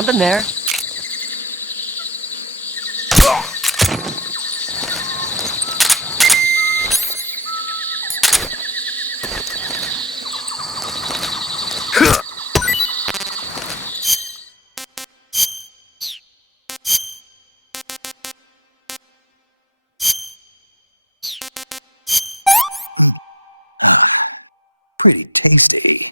Something there. Pretty tasty.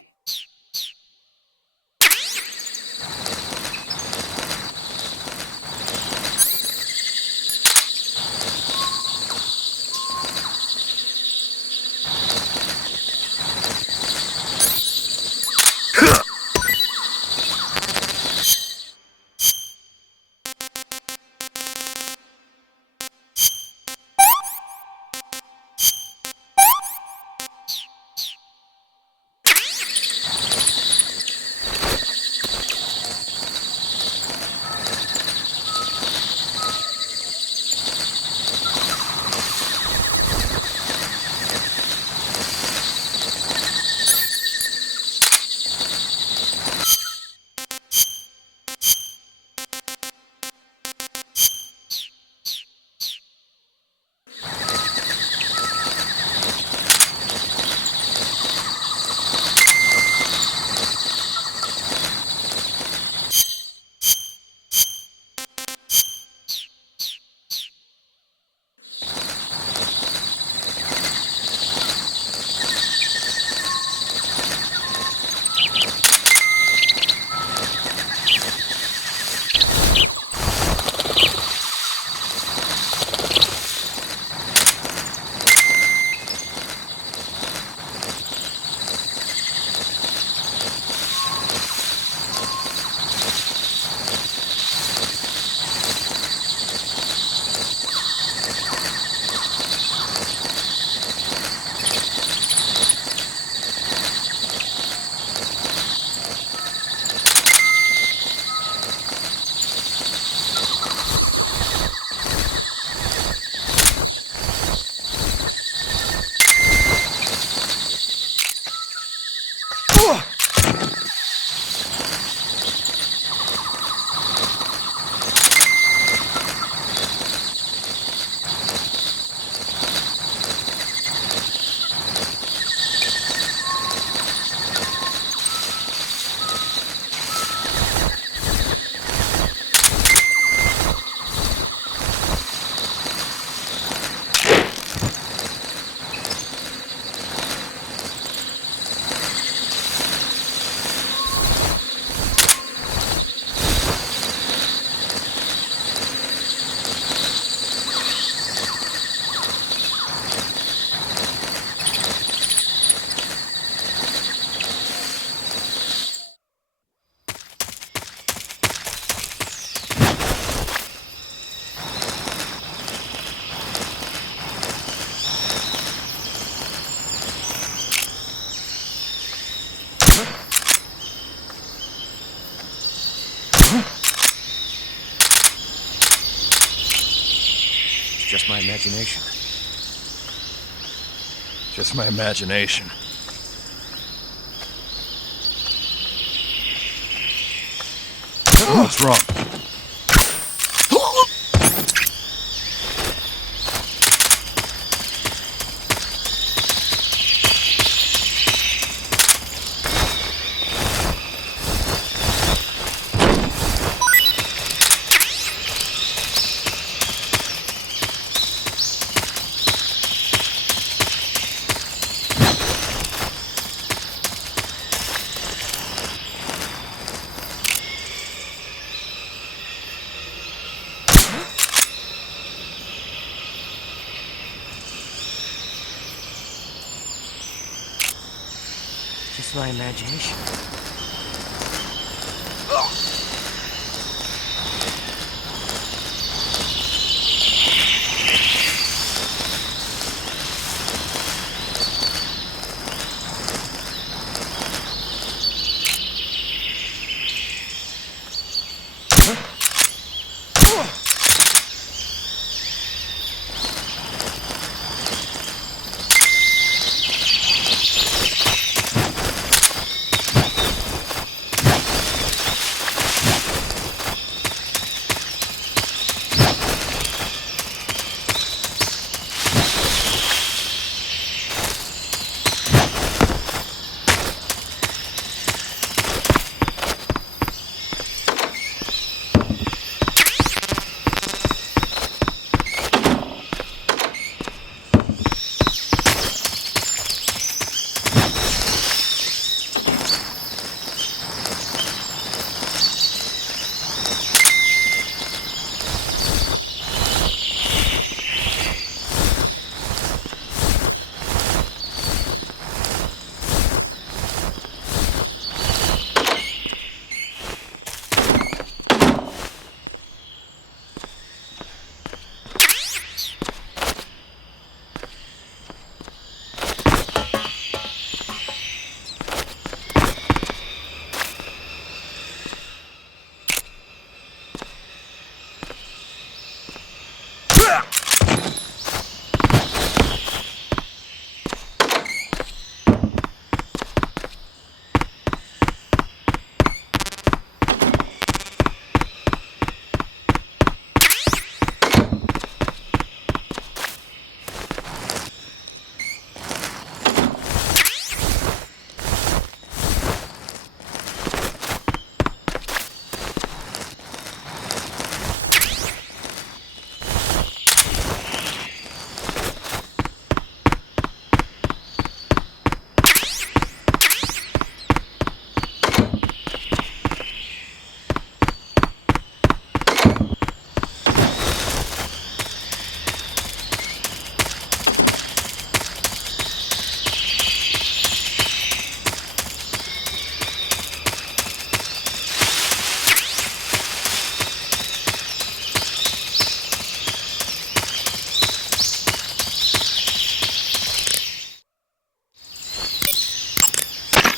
Just my imagination. Just my imagination. What's wrong? Just my imagination.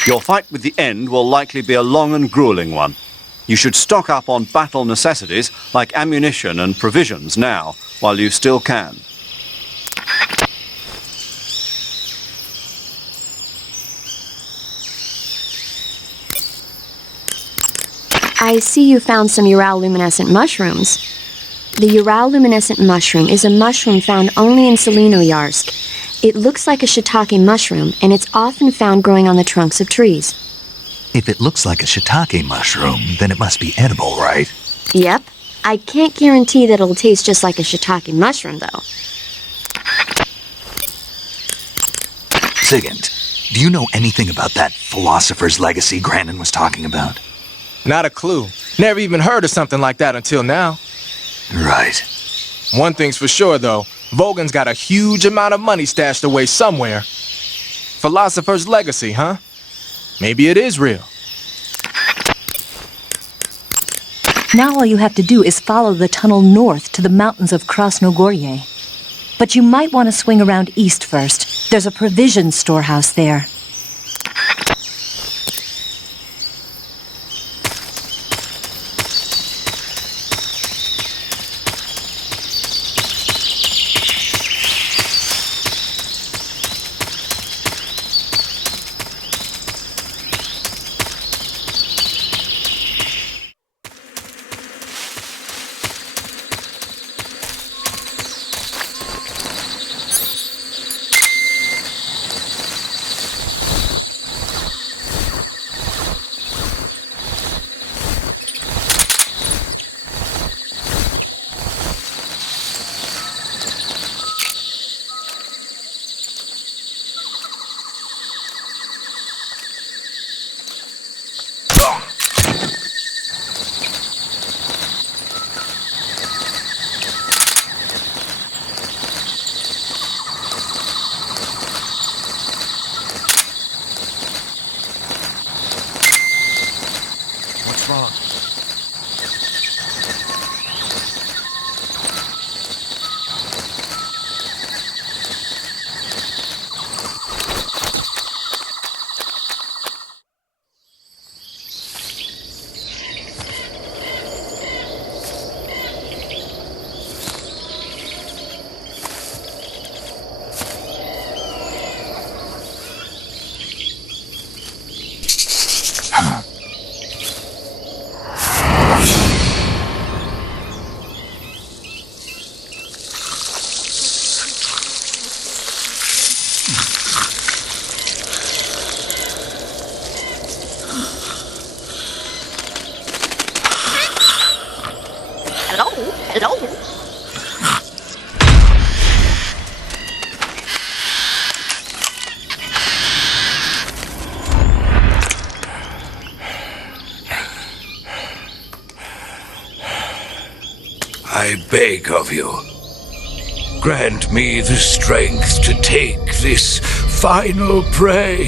Your fight with the end will likely be a long and grueling one. You should stock up on battle necessities like ammunition and provisions now, while you still can. I see you found some Ural-luminescent mushrooms. The Ural-luminescent mushroom is a mushroom found only in Selinoyarsk. It looks like a shiitake mushroom, and it's often found growing on the trunks of trees. If it looks like a shiitake mushroom, then it must be edible, right? Yep. I can't guarantee that it'll taste just like a shiitake mushroom, though. Sigint, do you know anything about that philosopher's legacy Grandin was talking about? Not a clue. Never even heard of something like that until now. Right. One thing's for sure, though. Vogan's got a huge amount of money stashed away somewhere. Philosopher's legacy, huh? Maybe it is real. Now all you have to do is follow the tunnel north to the mountains of Krasnogorje. But you might want to swing around east first. There's a provision storehouse there. I beg of you, grant me the strength to take this final prey.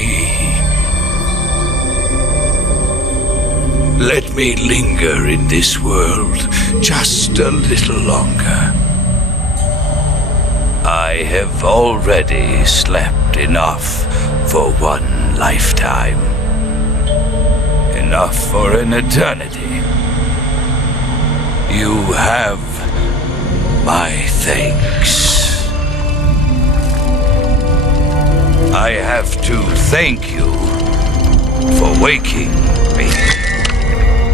Let me linger in this world just a little longer. I have already slept enough for one lifetime. Enough for an eternity. You have my thanks. I have to thank you for waking me.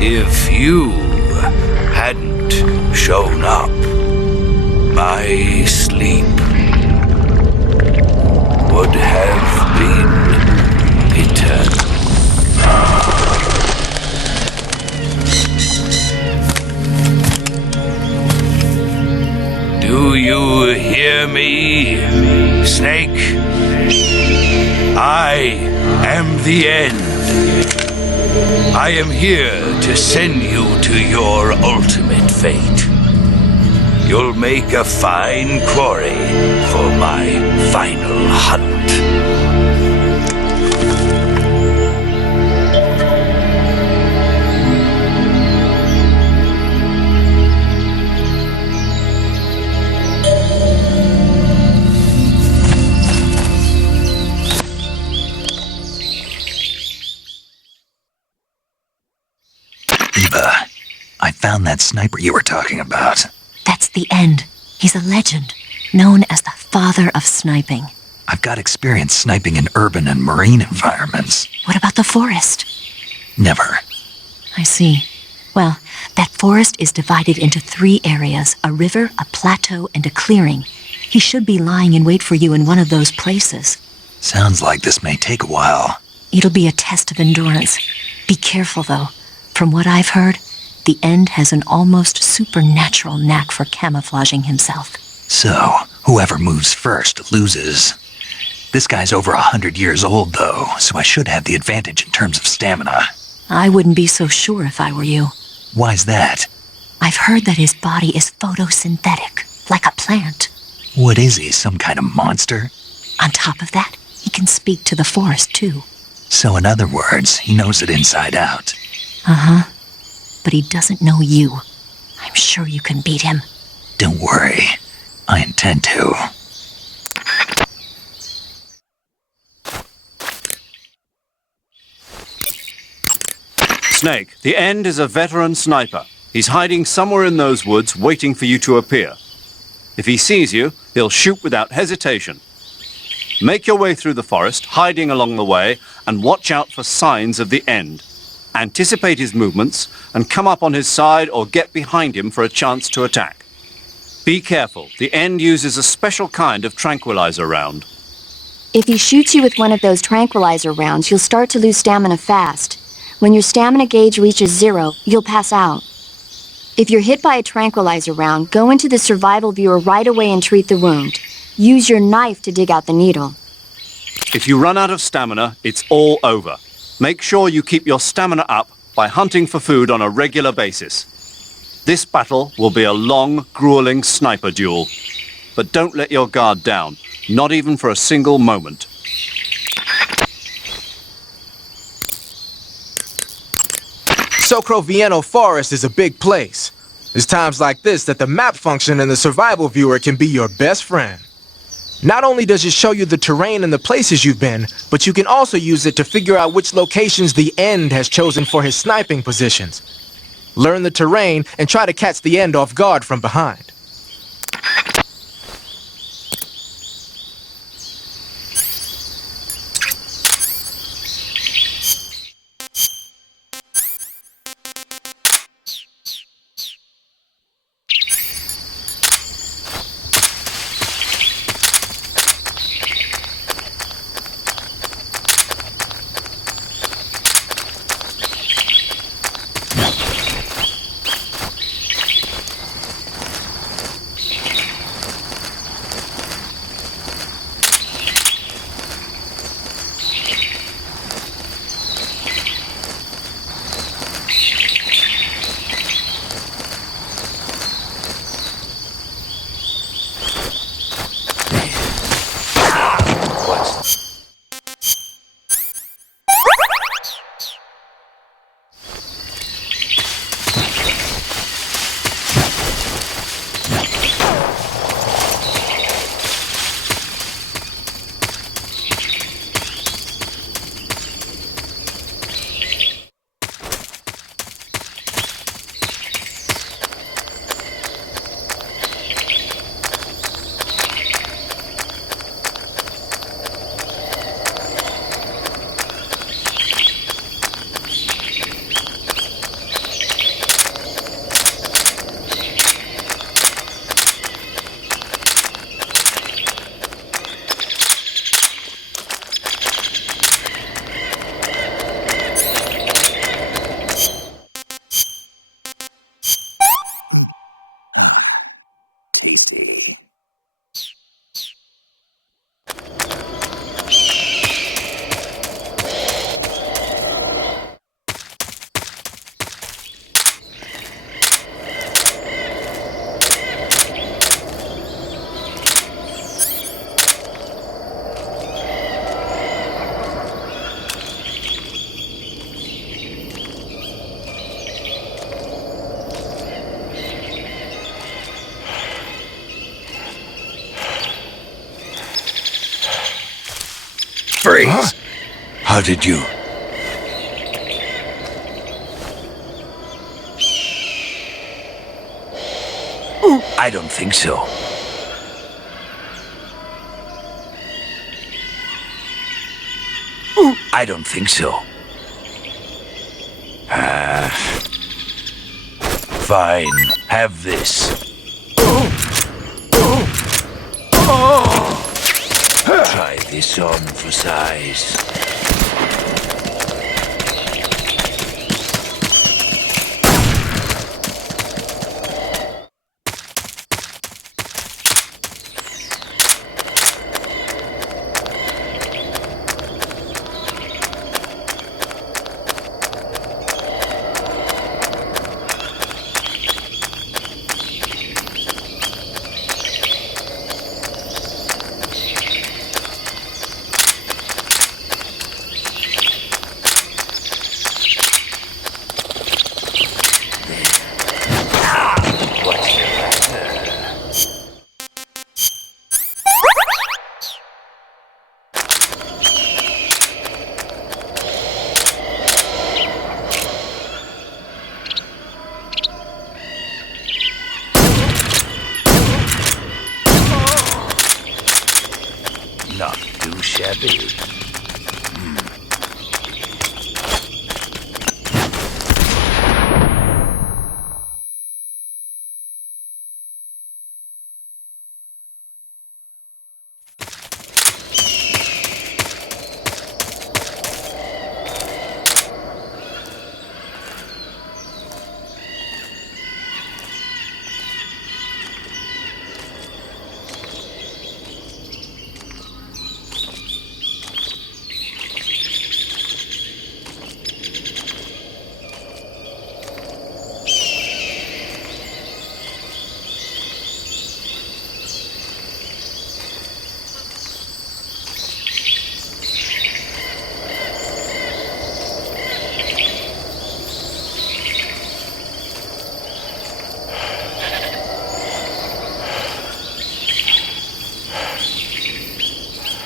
If you hadn't shown up, my sleep would have been eternal. Do you hear me, Snake? I am the end. I am here to send you to your ultimate fate. You'll make a fine quarry for my final hunt. found that sniper you were talking about? That's the end. He's a legend, known as the father of sniping. I've got experience sniping in urban and marine environments. What about the forest? Never. I see. Well, that forest is divided into 3 areas, a river, a plateau, and a clearing. He should be lying in wait for you in one of those places. Sounds like this may take a while. It'll be a test of endurance. Be careful, though. From what I've heard, the End has an almost supernatural knack for camouflaging himself. So, whoever moves first loses. This guy's over 100 years old, though, so I should have the advantage in terms of stamina. I wouldn't be so sure if I were you. Why's that? I've heard that his body is photosynthetic, like a plant. What is he, some kind of monster? On top of that, he can speak to the forest, too. So in other words, he knows it inside out. Uh-huh. But he doesn't know you. I'm sure you can beat him. Don't worry. I intend to. Snake, the End is a veteran sniper. He's hiding somewhere in those woods waiting for you to appear. If he sees you, he'll shoot without hesitation. Make your way through the forest, hiding along the way, and watch out for signs of the End. Anticipate his movements, and come up on his side or get behind him for a chance to attack. Be careful, the End uses a special kind of tranquilizer round. If he shoots you with one of those tranquilizer rounds, you'll start to lose stamina fast. When your stamina gauge reaches 0, you'll pass out. If you're hit by a tranquilizer round, go into the survival viewer right away and treat the wound. Use your knife to dig out the needle. If you run out of stamina, it's all over. Make sure you keep your stamina up by hunting for food on a regular basis. This battle will be a long, grueling sniper duel. But don't let your guard down, not even for a single moment. Sokrovenno Forest is a big place. It's times like this that the map function in the survival viewer can be your best friend. Not only does it show you the terrain and the places you've been, but you can also use it to figure out which locations the End has chosen for his sniping positions. Learn the terrain and try to catch the End off guard from behind. Freeze! Huh? How did you... I don't think so. I don't think so. Fine, have this. Try this on for size. Not too shabby.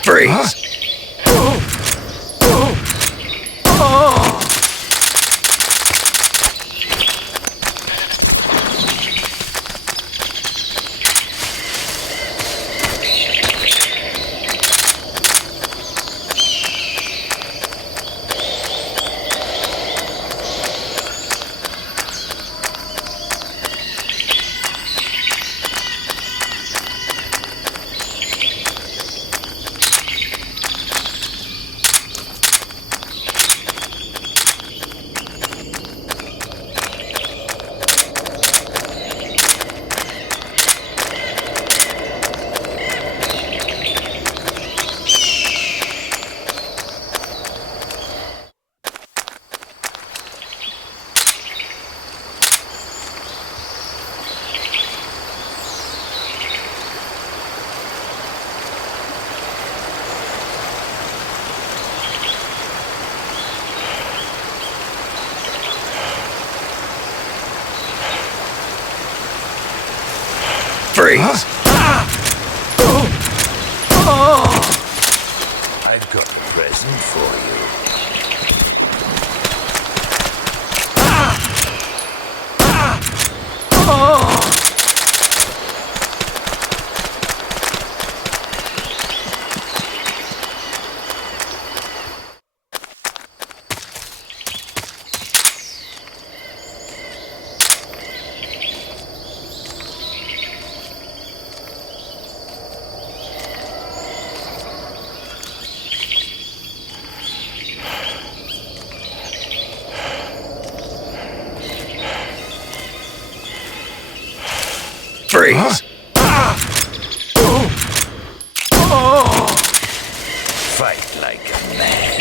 Freeze! Freeze! I've got a present for you. Freeze! Fight like a man.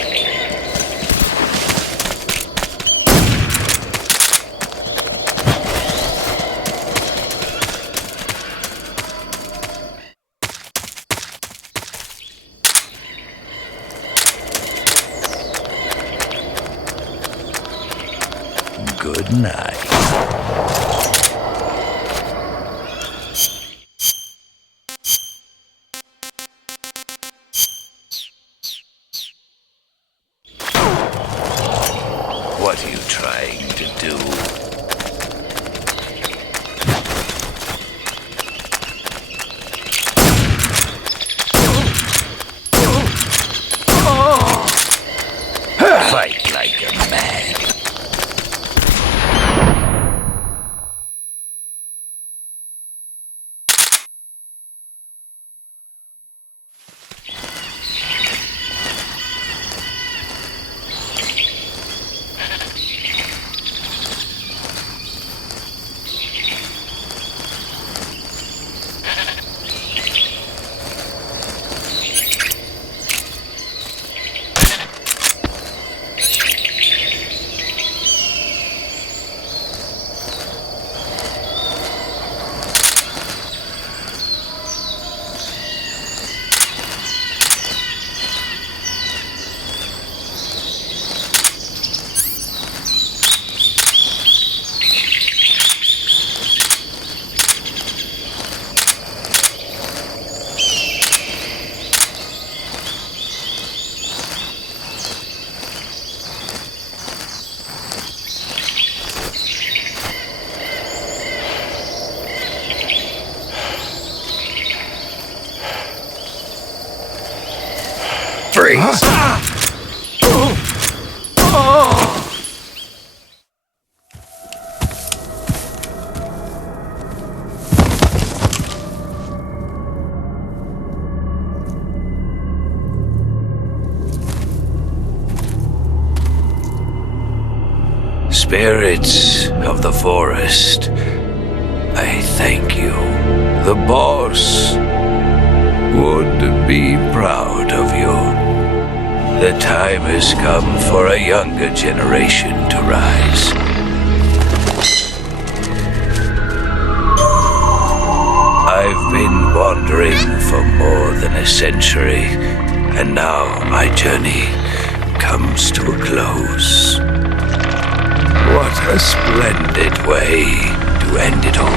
Good night. What are you trying to do? Freeze! Spirits of the forest, I thank you. The boss would be proud of you. The time has come for a younger generation to rise. I've been wandering for more than a century, and now my journey comes to a close. What a splendid way to end it all.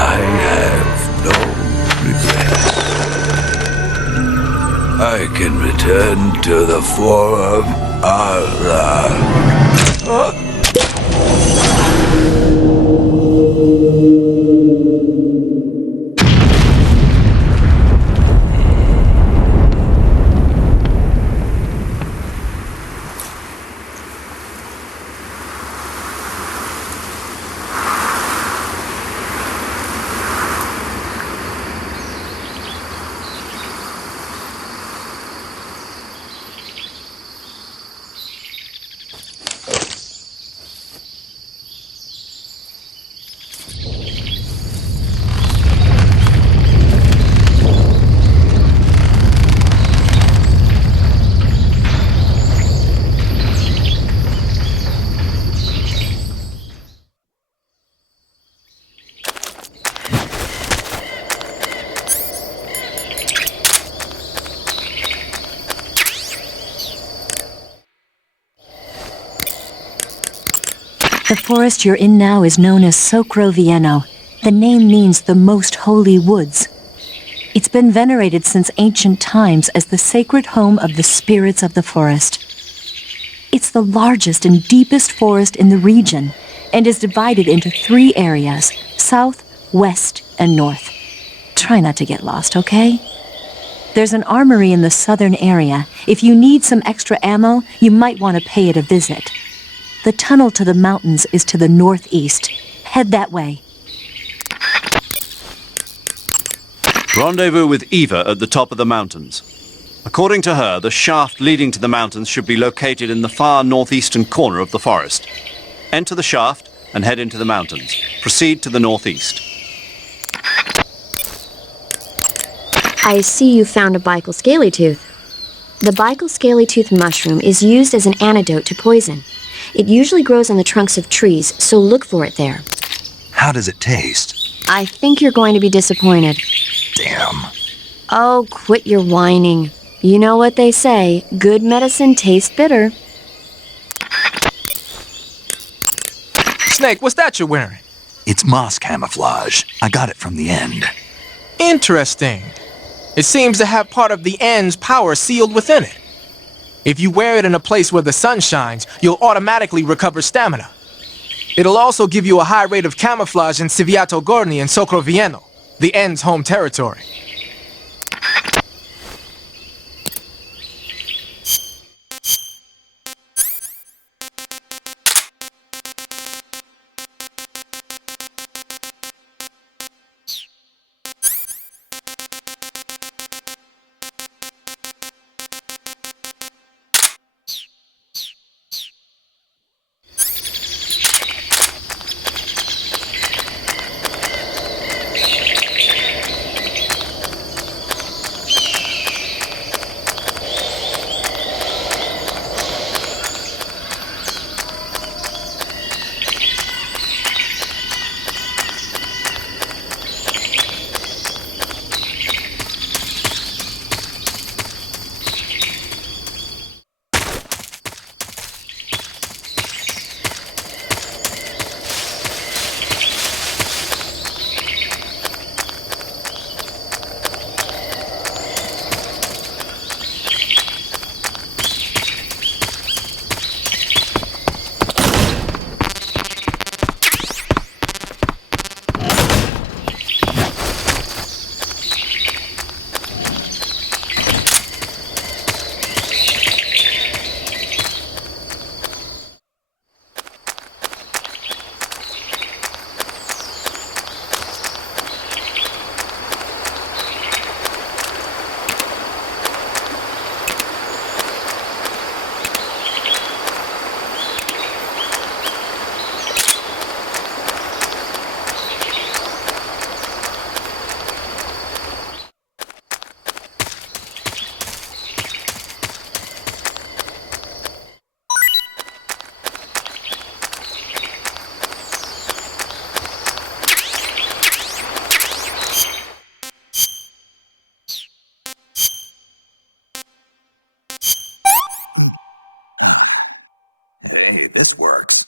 I have no regrets. I can return to the Forum Allah. The forest you're in now is known as Sokrovenno. The name means the most holy woods. It's been venerated since ancient times as the sacred home of the spirits of the forest. It's the largest and deepest forest in the region and is divided into 3 areas: south, west, and north. Try not to get lost, okay? There's an armory in the southern area. If you need some extra ammo, you might want to pay it a visit. The tunnel to the mountains is to the northeast. Head that way. Rendezvous with Eva at the top of the mountains. According to her, the shaft leading to the mountains should be located in the far northeastern corner of the forest. Enter the shaft and head into the mountains. Proceed to the northeast. I see you found a Bicol scaly tooth. The Bicol scaly tooth mushroom is used as an antidote to poison. It usually grows on the trunks of trees, so look for it there. How does it taste? I think you're going to be disappointed. Damn. Oh, quit your whining. You know what they say, good medicine tastes bitter. Snake, what's that you're wearing? It's moss camouflage. I got it from the end. Interesting. It seems to have part of the end's power sealed within it. If you wear it in a place where the sun shines, you'll automatically recover stamina. It'll also give you a high rate of camouflage in Svyatogornyj and Sokrovenno, the end's home territory. this works.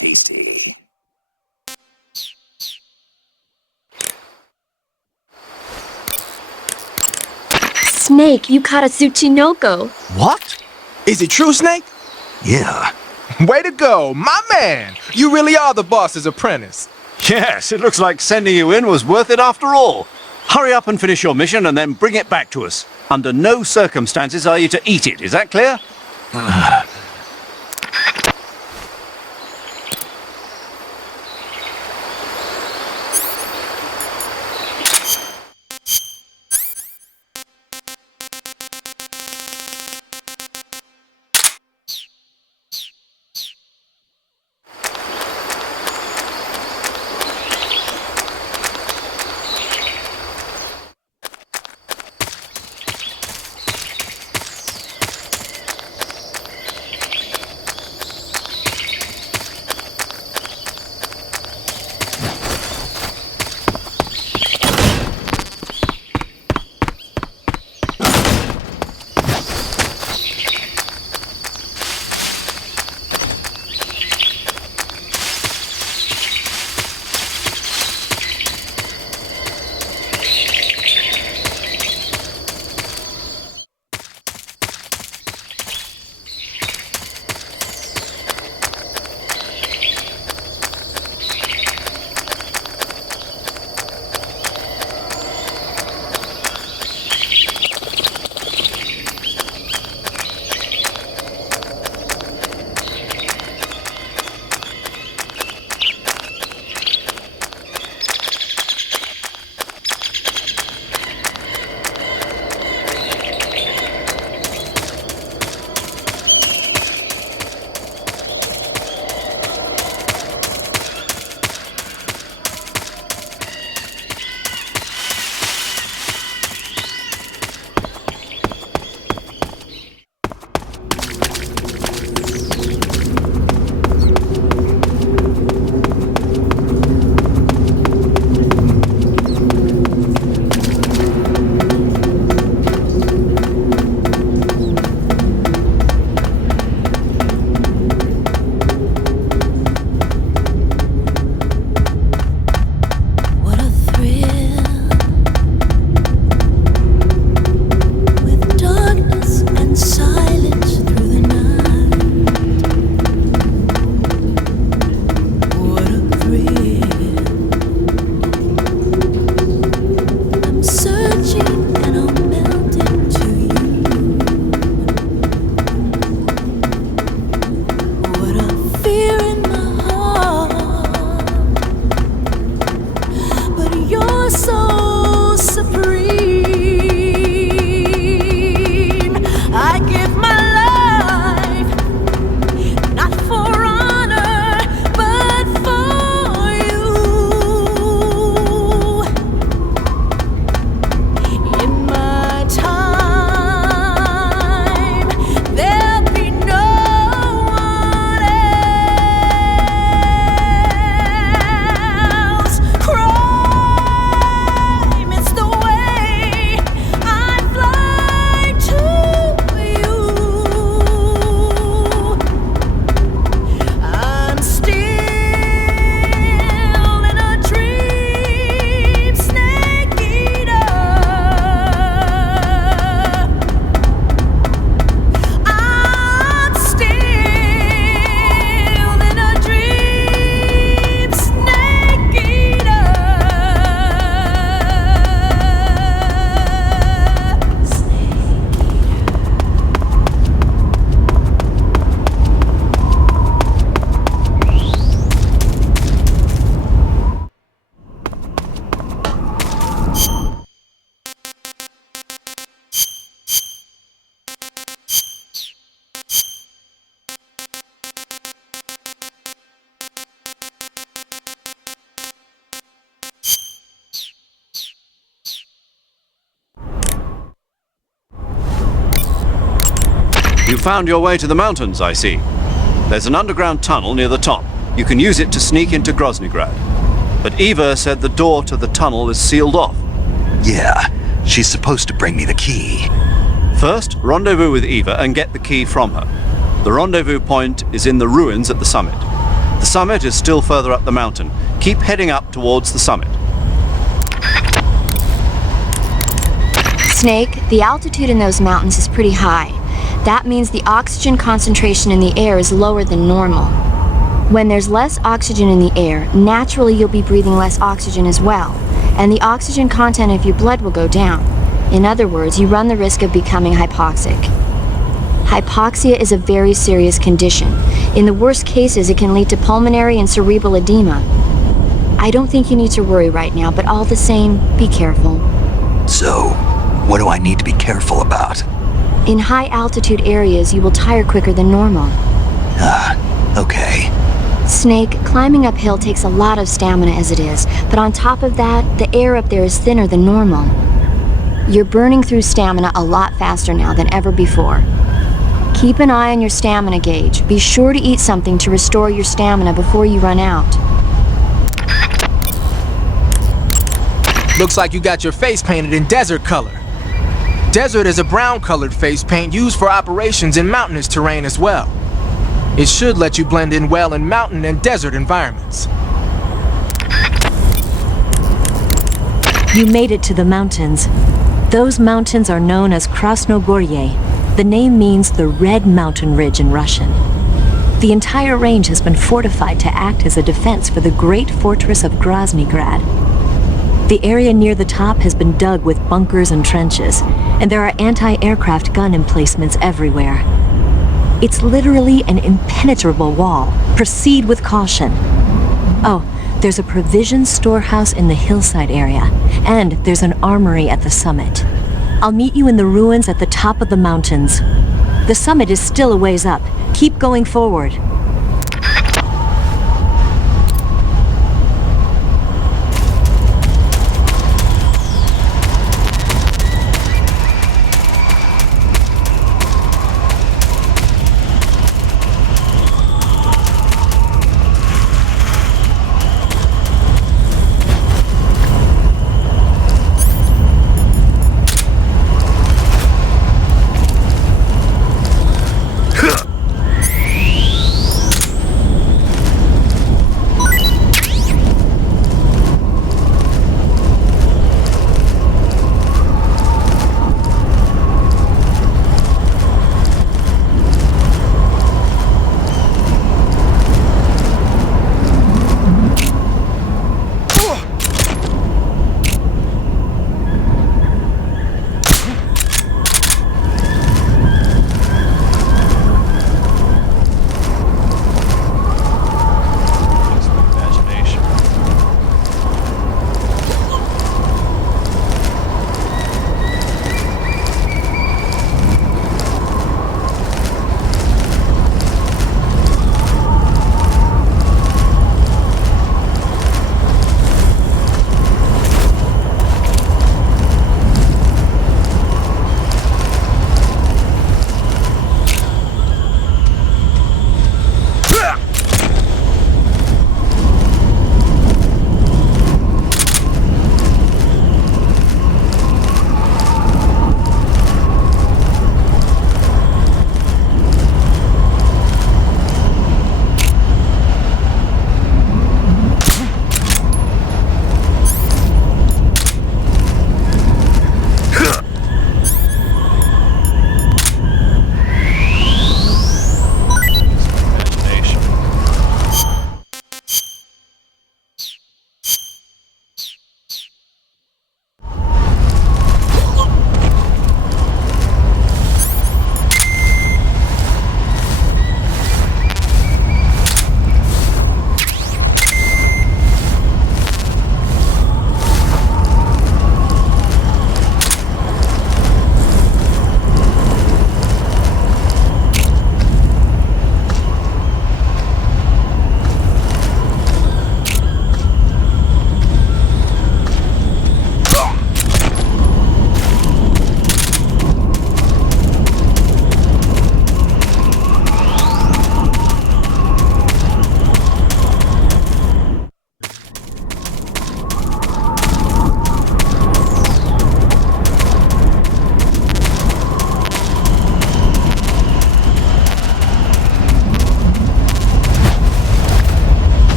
Tasty. Snake, you caught a Tsuchinoko. What? Is it true, Snake? Yeah. Way to go, my man! You really are the boss's apprentice. Yes, it looks like sending you in was worth it after all. Hurry up and finish your mission and then bring it back to us. Under no circumstances are you to eat it, is that clear? You found your way to the mountains, I see. There's an underground tunnel near the top. You can use it to sneak into Groznyj Grad. But Eva said the door to the tunnel is sealed off. Yeah, she's supposed to bring me the key. First, rendezvous with Eva and get the key from her. The rendezvous point is in the ruins at the summit. The summit is still further up the mountain. Keep heading up towards the summit. Snake, the altitude in those mountains is pretty high. That means the oxygen concentration in the air is lower than normal. When there's less oxygen in the air, naturally you'll be breathing less oxygen as well, and the oxygen content of your blood will go down. In other words, you run the risk of becoming hypoxic. Hypoxia is a very serious condition. In the worst cases, it can lead to pulmonary and cerebral edema. I don't think you need to worry right now, but all the same, be careful. So, what do I need to be careful about? In high altitude areas, you will tire quicker than normal. Okay. Snake, climbing uphill takes a lot of stamina as it is, but on top of that, the air up there is thinner than normal. You're burning through stamina a lot faster now than ever before. Keep an eye on your stamina gauge. Be sure to eat something to restore your stamina before you run out. Looks like you got your face painted in desert color. Desert is a brown-colored face paint used for operations in mountainous terrain as well. It should let you blend in well in mountain and desert environments. You made it to the mountains. Those mountains are known as Krasnogorje. The name means the Red Mountain Ridge in Russian. The entire range has been fortified to act as a defense for the great fortress of Groznyj Grad. The area near the top has been dug with bunkers and trenches, and there are anti-aircraft gun emplacements everywhere. It's literally an impenetrable wall. Proceed with caution. Oh, there's a provision storehouse in the hillside area, and there's an armory at the summit. I'll meet you in the ruins at the top of the mountains. The summit is still a ways up. Keep going forward.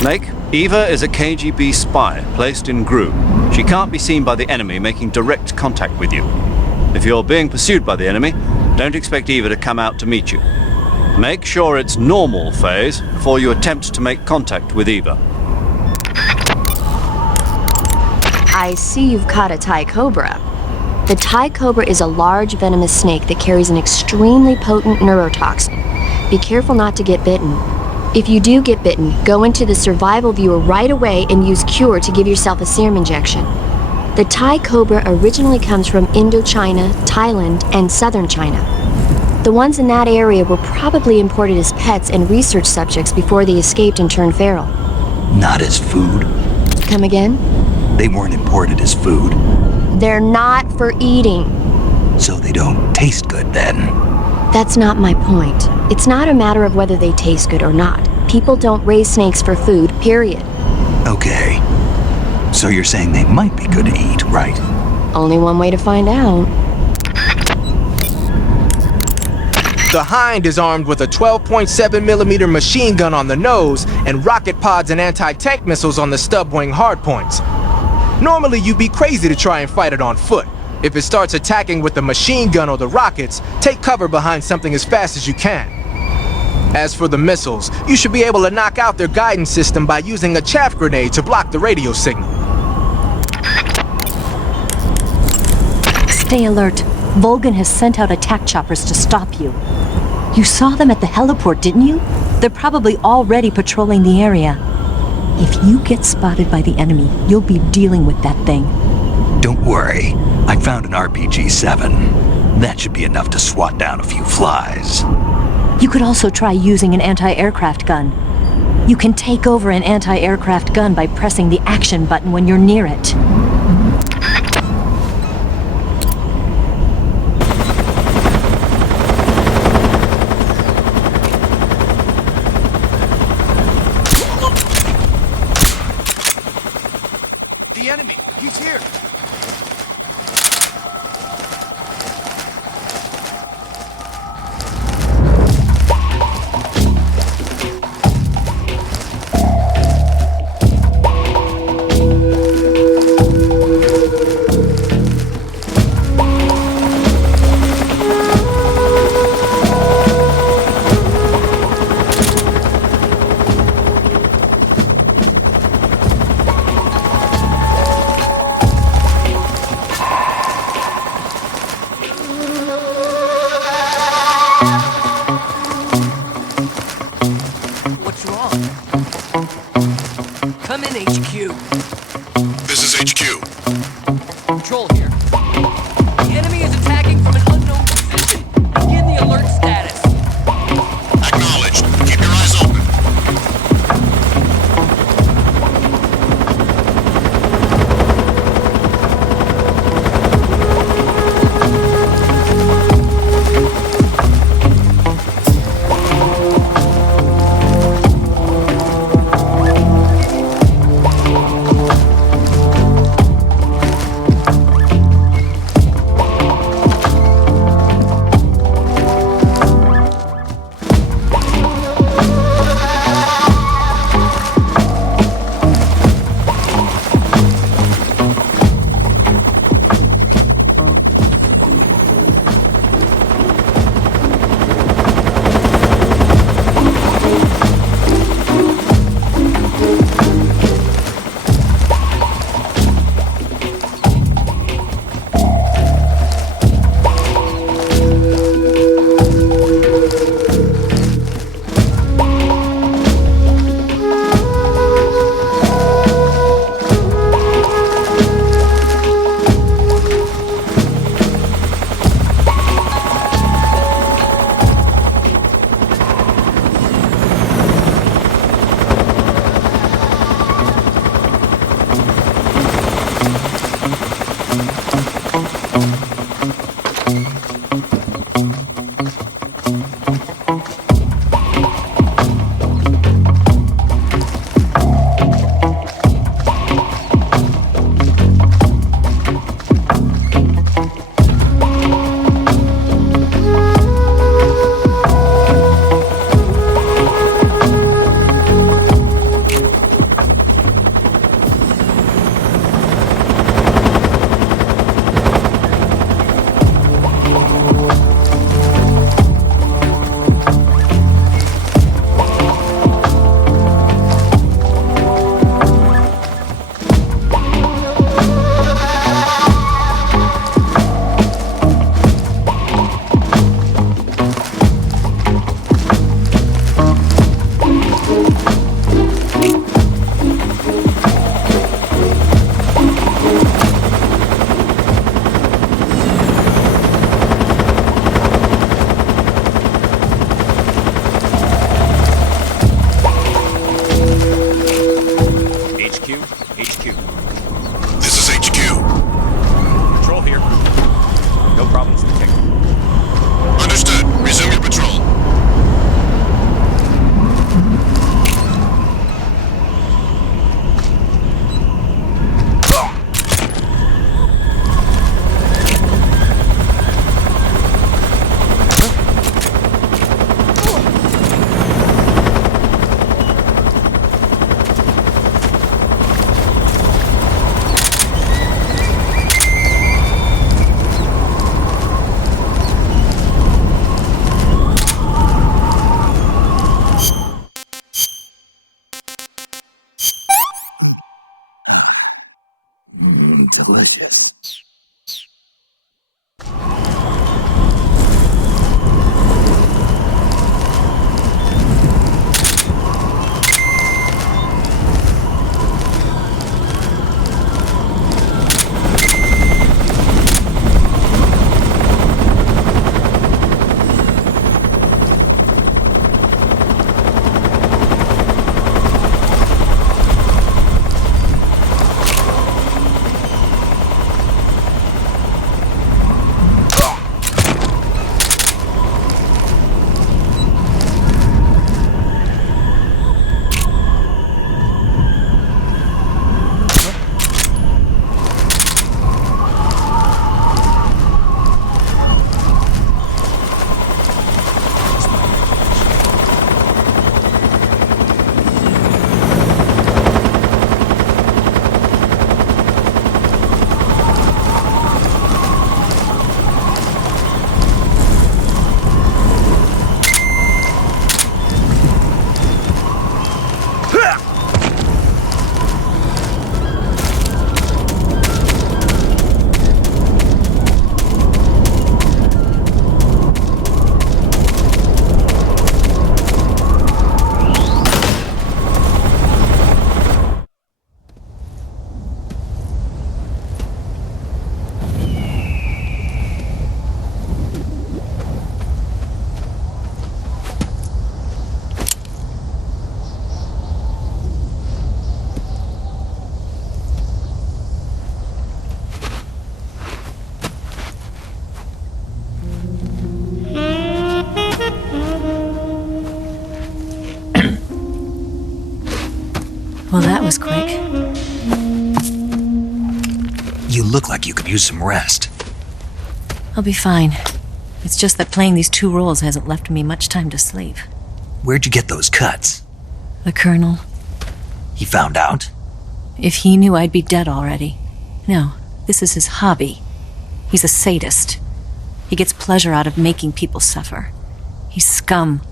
Snake, Eva is a KGB spy placed in Grad. She can't be seen by the enemy making direct contact with you. If you're being pursued by the enemy, don't expect Eva to come out to meet you. Make sure it's normal phase before you attempt to make contact with Eva. I see you've caught a Thai cobra. The Thai cobra is a large venomous snake that carries an extremely potent neurotoxin. Be careful not to get bitten. If you do get bitten, go into the survival viewer right away and use Cure to give yourself a serum injection. The Thai cobra originally comes from Indochina, Thailand, and southern China. The ones in that area were probably imported as pets and research subjects before they escaped and turned feral. Not as food. Come again? They weren't imported as food, They're not for eating. so they don't taste good then. That's not my point. It's not a matter of whether they taste good or not. People don't raise snakes for food, period. Okay. So you're saying they might be good to eat, right? Only one way to find out. The Hind is armed with a 12.7mm machine gun on the nose and rocket pods and anti-tank missiles on the stub wing hardpoints. Normally you'd be crazy to try and fight it on foot. If it starts attacking with the machine gun or the rockets, take cover behind something as fast as you can. As for the missiles, you should be able to knock out their guidance system by using a chaff grenade to block the radio signal. Stay alert. Volgan has sent out attack choppers to stop you. You saw them at the heliport, didn't you? They're probably already patrolling the area. If you get spotted by the enemy, you'll be dealing with that thing. Don't worry. I found an RPG-7. That should be enough to swat down a few flies. You could also try using an anti-aircraft gun. You can take over an anti-aircraft gun by pressing the action button when you're near it. The enemy! He's here! What's wrong? Come in, HQ. This is HQ. Control here. The enemy is attacking from an unknown position. Begin the alert status. Acknowledged. Keep your eyes open. Well, that was quick. You look like you could use some rest. I'll be fine. It's just that playing these 2 roles hasn't left me much time to sleep. Where'd you get those cuts? The Colonel. He found out? If he knew, I'd be dead already. No, this is his hobby. He's a sadist. He gets pleasure out of making people suffer. He's scum.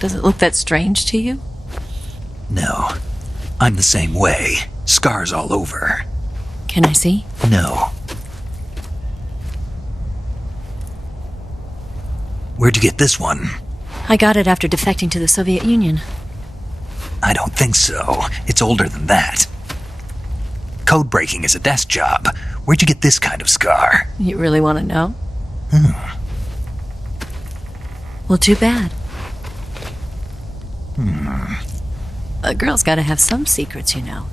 Does it look that strange to you? No. I'm the same way. Scars all over. Can I see? No. Where'd you get this one? I got it after defecting to the Soviet Union. I don't think so. It's older than that. Code breaking is a desk job. Where'd you get this kind of scar? You really want to know? Well, too bad. A girl's got to have some secrets, you know.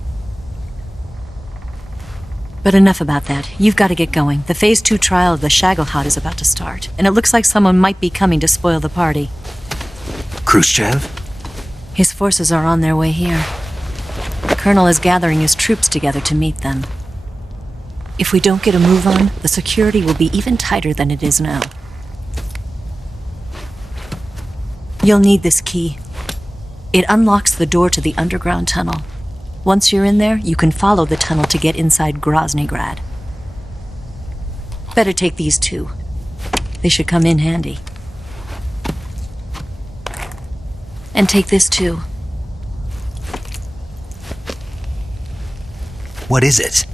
But enough about that. You've got to get going. The Phase 2 trial of the Shagohod is about to start, and it looks like someone might be coming to spoil the party. Khrushchev? His forces are on their way here. The Colonel is gathering his troops together to meet them. If we don't get a move on, the security will be even tighter than it is now. You'll need this key. It unlocks the door to the underground tunnel. Once you're in there, you can follow the tunnel to get inside Grad. Better take these 2. They should come in handy. And take this too. What is it?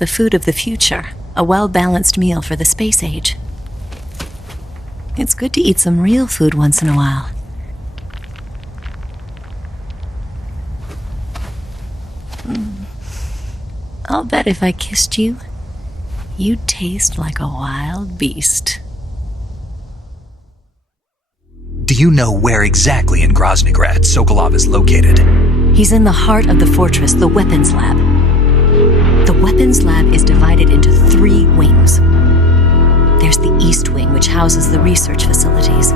The food of the future. A well-balanced meal for the space age. It's good to eat some real food once in a while. I'll bet if I kissed you, you'd taste like a wild beast. Do you know where exactly in Groznyj Sokolov is located? He's in the heart of the fortress, the weapons lab. The weapons lab is divided into 3 wings. There's the East Wing, which houses the research facilities.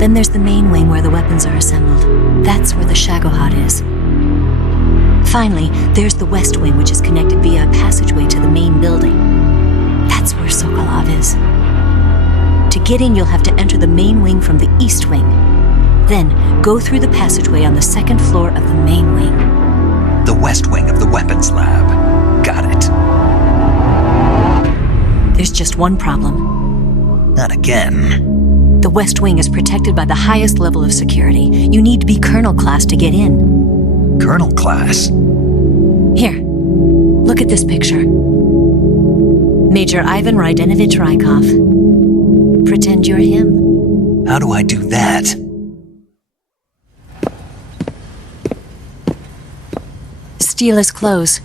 Then there's the main wing where the weapons are assembled. That's where the Shagohod is. Finally, there's the West Wing, which is connected via a passageway to the main building. That's where Sokolov is. To get in, you'll have to enter the main wing from the East Wing. Then, go through the passageway on the 2nd floor of the main wing. The West Wing of the weapons lab. Got it. There's just one problem. Not again. The West Wing is protected by the highest level of security. You need to be Colonel class to get in. Colonel class? Here, look at this picture. Major Ivan Rydenovich Rykov. Pretend you're him. How do I do that? Steal his clothes.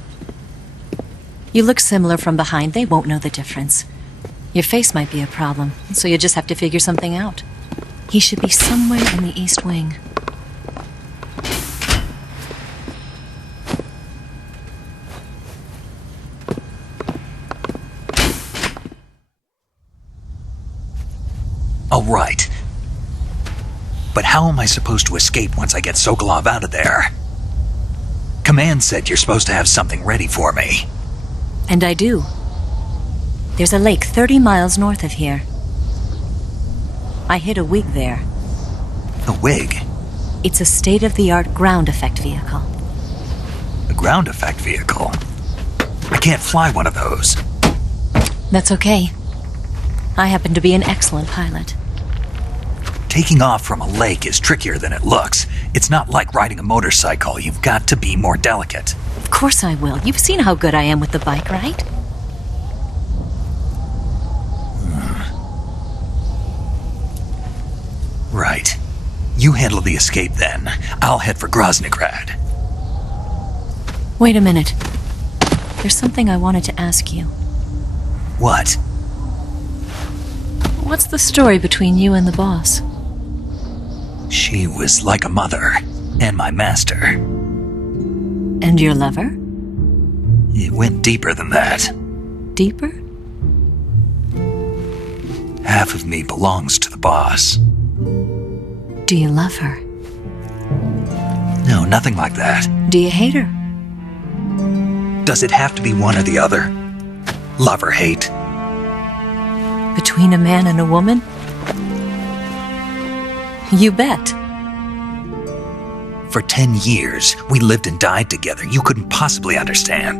You look similar from behind. They won't know the difference. Your face might be a problem, so you just have to figure something out. He should be somewhere in the East Wing. Oh, right. But how am I supposed to escape once I get Sokolov out of there? Command said you're supposed to have something ready for me. And I do. There's a lake 30 miles north of here. I hid a wig there. A wig? It's a state-of-the-art ground effect vehicle. A ground effect vehicle? I can't fly one of those. That's okay. I happen to be an excellent pilot. Taking off from a lake is trickier than it looks. It's not like riding a motorcycle. You've got to be more delicate. Of course I will. You've seen how good I am with the bike, right? Right. You handle the escape then. I'll head for Groznyj. Wait a minute. There's something I wanted to ask you. What? What's the story between you and the boss? She was like a mother, and my master. And your lover? It went deeper than that. Deeper? Half of me belongs to the boss. Do you love her? No, nothing like that. Do you hate her? Does it have to be one or the other? Love or hate? Between a man and a woman? You bet. For 10 years, we lived and died together. You couldn't possibly understand.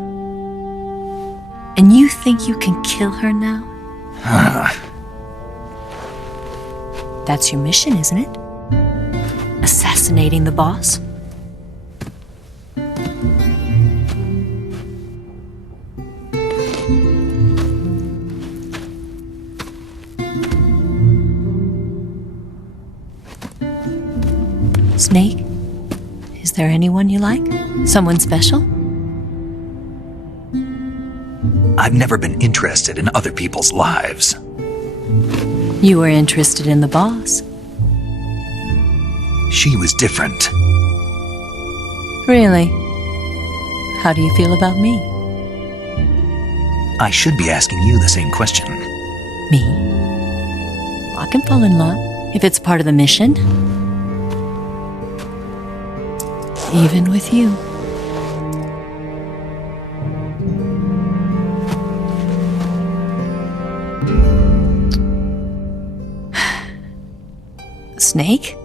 And you think you can kill her now? That's your mission, isn't it? Assassinating the boss? Snake? Is there anyone you like? Someone special? I've never been interested in other people's lives. You were interested in the boss. She was different. Really? How do you feel about me? I should be asking you the same question. Me? I can fall in love if it's part of the mission. Even with you. Snake?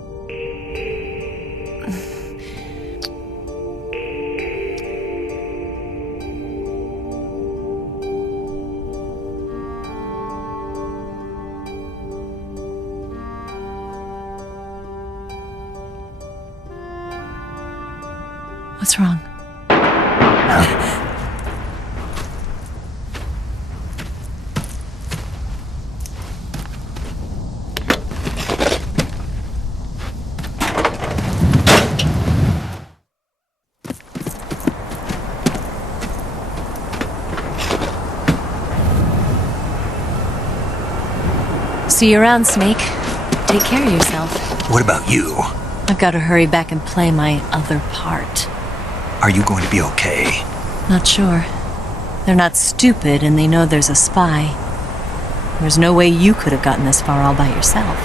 What's wrong? See you around, Snake. Take care of yourself. What about you? I've got to hurry back and play my other part. Are you going to be okay? Not sure. They're not stupid and they know there's a spy. There's no way you could have gotten this far all by yourself.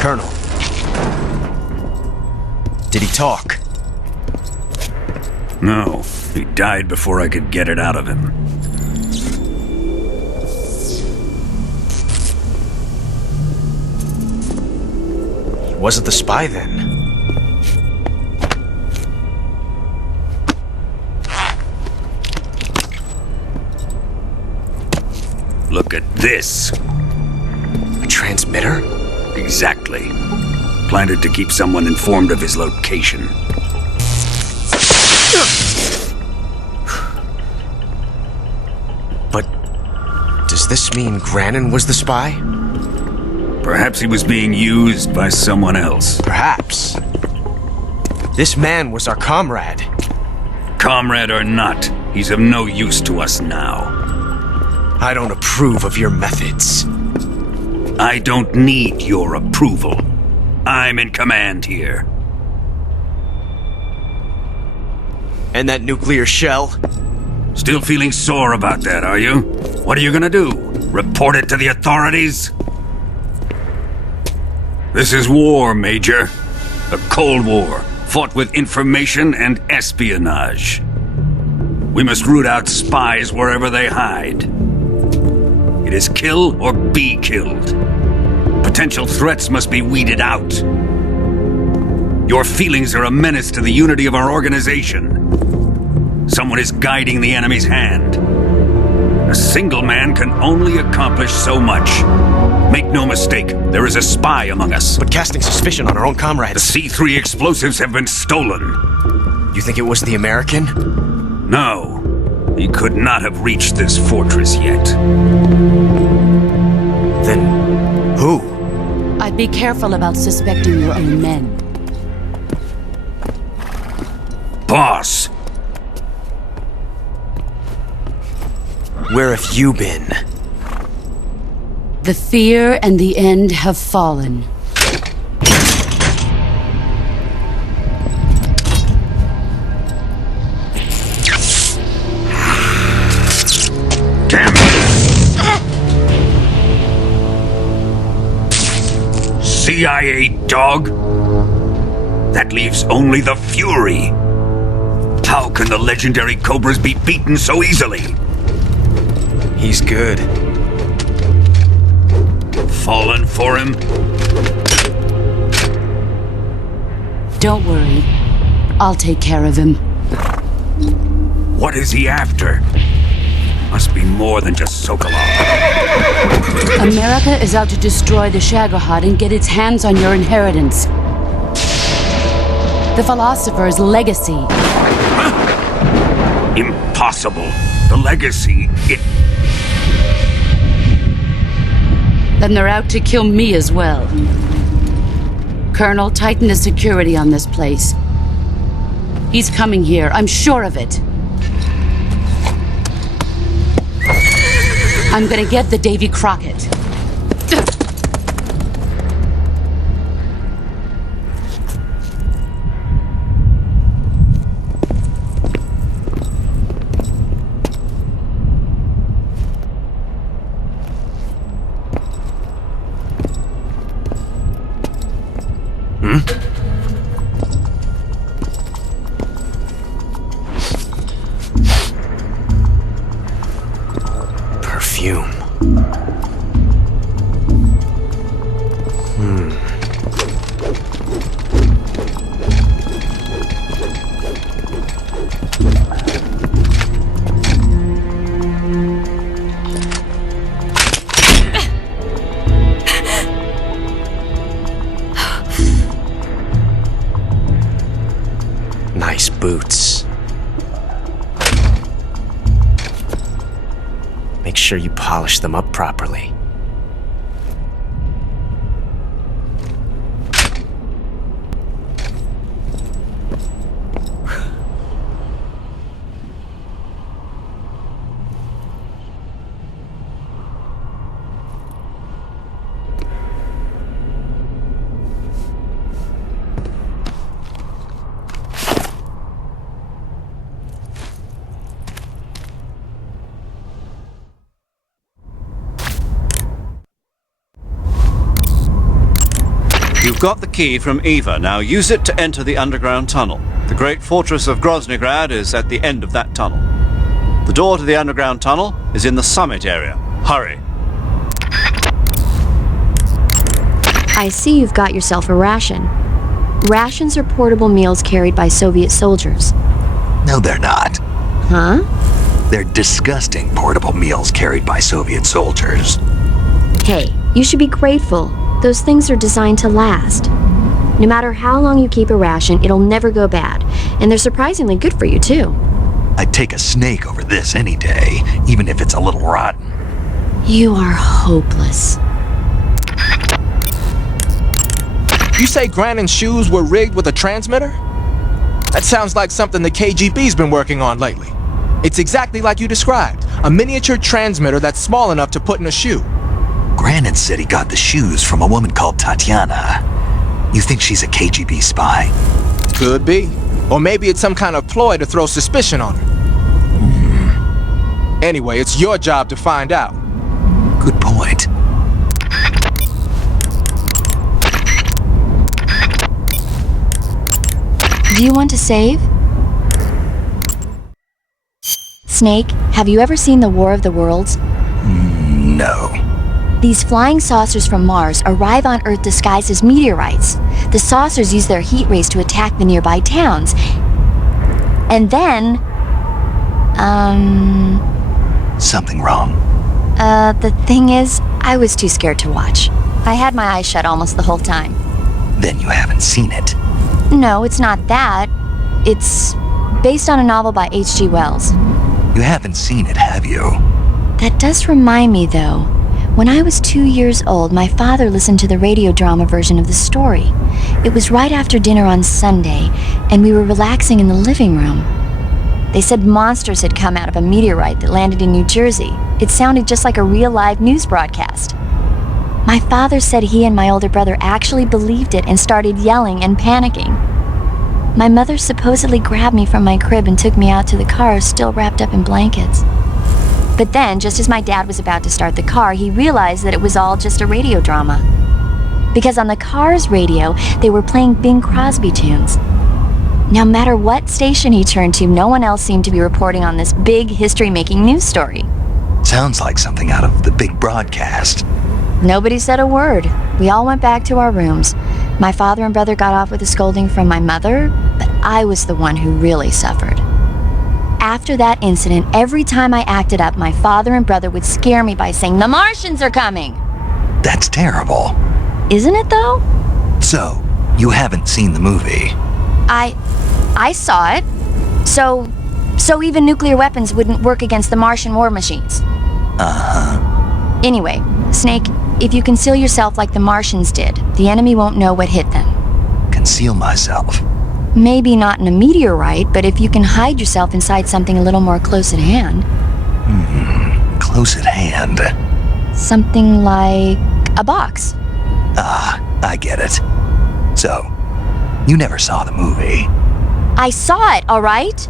Colonel. Did he talk? No, he died before I could get it out of him. He wasn't the spy then. Look at this. A transmitter? Exactly. Planted to keep someone informed of his location. But does this mean Granin was the spy? Perhaps he was being used by someone else. Perhaps. This man was our comrade. Comrade or not, he's of no use to us now. I don't approve of your methods. I don't need your approval. I'm in command here. And that nuclear shell? Still feeling sore about that, are you? What are you gonna do? Report it to the authorities? This is war, Major. A Cold War, fought with information and espionage. We must root out spies wherever they hide. It is kill or be killed. Potential threats must be weeded out. Your feelings are a menace to the unity of our organization. Someone is guiding the enemy's hand. A single man can only accomplish so much. Make no mistake, there is a spy among us. But casting suspicion on our own The comrades. C3 explosives have been stolen. You think it was the American? No, he could not have reached this fortress yet. Then who? I'd be careful about suspecting your own men. Boss! Where have you been? The fear and the end have fallen. Damn it! CIA dog? That leaves only the Fury. How can the legendary Cobras be beaten so easily? He's good. Fallen for him? Don't worry. I'll take care of him. What is he after? Must be more than just Sokolov. America is out to destroy the Shagohod and get its hands on your inheritance. The philosopher's legacy. Impossible. The legacy, Then they're out to kill me as well. Colonel, tighten the security on this place. He's coming here, I'm sure of it. I'm gonna get the Davy Crockett. Perfume. Nice boots. Make sure you polish them up properly. You've got the key from Eva. Now use it to enter the underground tunnel. The great fortress of Groznyj is at the end of that tunnel. The door to the underground tunnel is in the summit area. Hurry. I see you've got yourself a ration. Rations are portable meals carried by Soviet soldiers. No, they're not. Huh? They're disgusting portable meals carried by Soviet soldiers. Hey, you should be grateful. Those things are designed to last. No matter how long you keep a ration, it'll never go bad. And they're surprisingly good for you, too. I'd take a snake over this any day, even if it's a little rotten. You are hopeless. You say Granon's shoes were rigged with a transmitter? That sounds like something the KGB's been working on lately. It's exactly like you described, a miniature transmitter that's small enough to put in a shoe. Granon said he got the shoes from a woman called Tatiana. You think she's a KGB spy? Could be. Or maybe it's some kind of ploy to throw suspicion on her. Anyway, it's your job to find out. Good point. Do you want to save? Snake, have you ever seen the War of the Worlds? No. These flying saucers from Mars arrive on Earth disguised as meteorites. The saucers use their heat rays to attack the nearby towns. And then... Something wrong? The thing is, I was too scared to watch. I had my eyes shut almost the whole time. Then you haven't seen it. No, it's not that. It's based on a novel by H.G. Wells. You haven't seen it, have you? That does remind me, though. When I was 2 years old, my father listened to the radio drama version of the story. It was right after dinner on Sunday, and we were relaxing in the living room. They said monsters had come out of a meteorite that landed in New Jersey. It sounded just like a real live news broadcast. My father said he and my older brother actually believed it and started yelling and panicking. My mother supposedly grabbed me from my crib and took me out to the car, still wrapped up in blankets. But then, just as my dad was about to start the car, he realized that it was all just a radio drama. Because on the car's radio, they were playing Bing Crosby tunes. No matter what station he turned to, no one else seemed to be reporting on this big history-making news story. Sounds like something out of the big broadcast. Nobody said a word. We all went back to our rooms. My father and brother got off with a scolding from my mother, but I was the one who really suffered. After that incident, every time I acted up, my father and brother would scare me by saying, "The Martians are coming!" That's terrible. Isn't it, though? So, you haven't seen the movie? I saw it. So even nuclear weapons wouldn't work against the Martian war machines. Uh-huh. Anyway, Snake, if you conceal yourself like the Martians did, the enemy won't know what hit them. Conceal myself? Maybe not in a meteorite, but if you can hide yourself inside something a little more close at hand. Close at hand? Something like a box. Ah, I get it. So, you never saw the movie? I saw it, all right?